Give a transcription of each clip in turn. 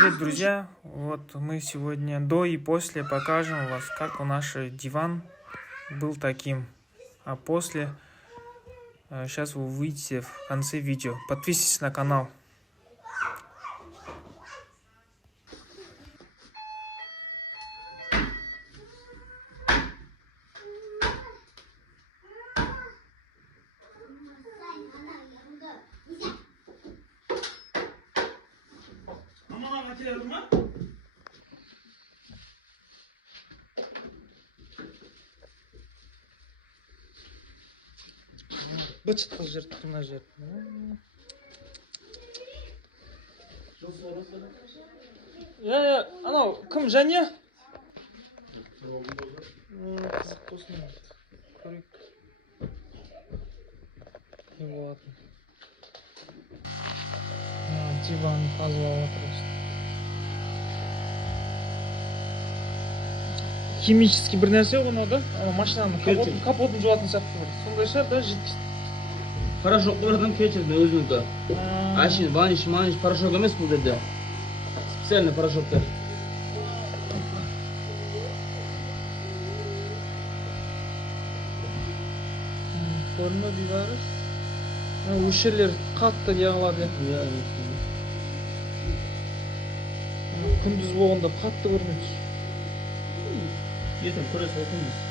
Привет, друзья! Вот мы сегодня до и после покажем вас, как у наш диван был таким. А после, сейчас вы увидите в конце видео. Подписывайтесь на канал. Бычыт қыл жерді, мына жерді. Анау кім, Жәния? Қызық болсын. Көрейік. Не болатын. Диван қазылап отырмыз. Химический бір нәрсе оны да? Машинаның капотын жуатын сияқты бір. Сондай шығар да, жеткіз. Порошок бұрдан кечірді өзіңді. Ашин, ваниш, порошок емес бұл деді. Специальный порошоктар. Көрінді дейбарыз. Өшерлер қатты яғылады. Күндіз болғанда қатты көрінеді. Ертең көре салқынбыз.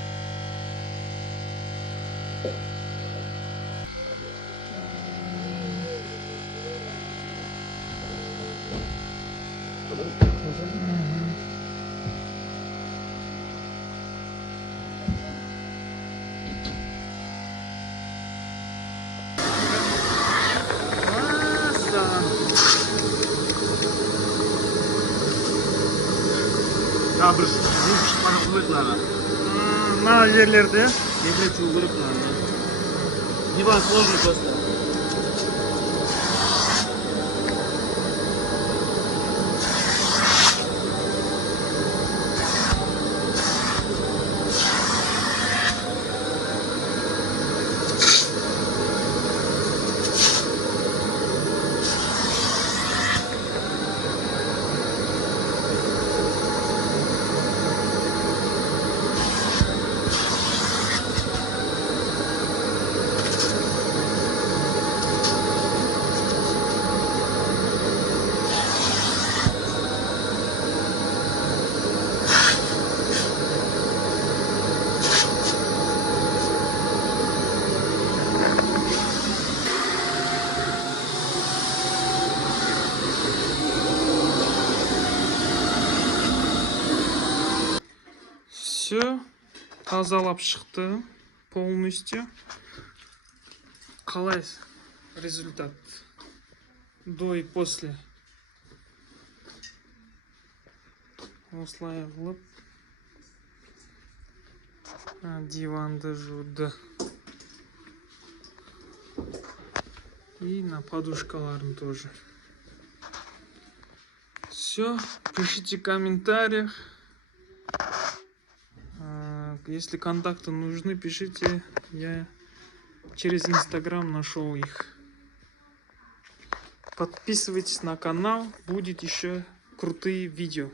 Ya bir çıkmanı kuvvetlerine. Mana yerlerde. Yerler çoğu kuvvetlerine. Divan sложный просто. Все, тазалап шықты полностью. Қалай результат? До и после. Осылай қылып диванды жуды. И на подушкаларын тоже. Все, пишите в комментариях. Если контакты нужны, пишите. Я через Инстаграм нашел их. Подписывайтесь на канал, будет еще крутые видео.